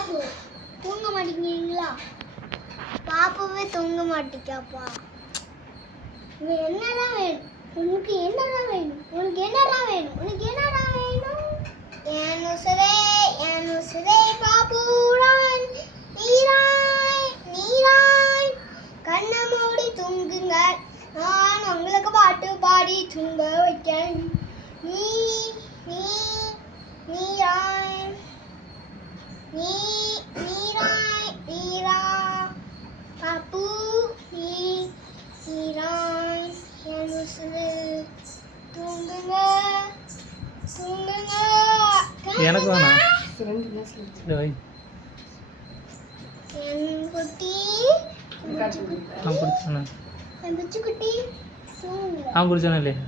பாப்பு தூங்க மாட்டேங்கிறீங்களா? பாப்புவே தூங்க மாட்டேங்காப்பா. என்னதான் வேணும் உனக்கு? என்னதான் வேணும் உனக்கு? என்னதான் வேணும் உனக்கு? என்னதான் வேணும்? என் உசுரே பாப்புடான், நீராய் நீராய் கண்ணை மூடி தூங்குங்க, நான் உங்களுக்கு பாட்டு பாடி தூங்க வைக்கிறேன். நீ நீ நீராய் நீ நீராய் நீரா பாப்பு நீ நீராய் என் உசுரு தூங்குங்க தூங்குங்க. எனக்கு வேணாம். என் குட்டி நான் குடிச்சானே. என் பிச்சு குட்டி தூங்குங்க. நான் குடிச்சானே இல்லையா?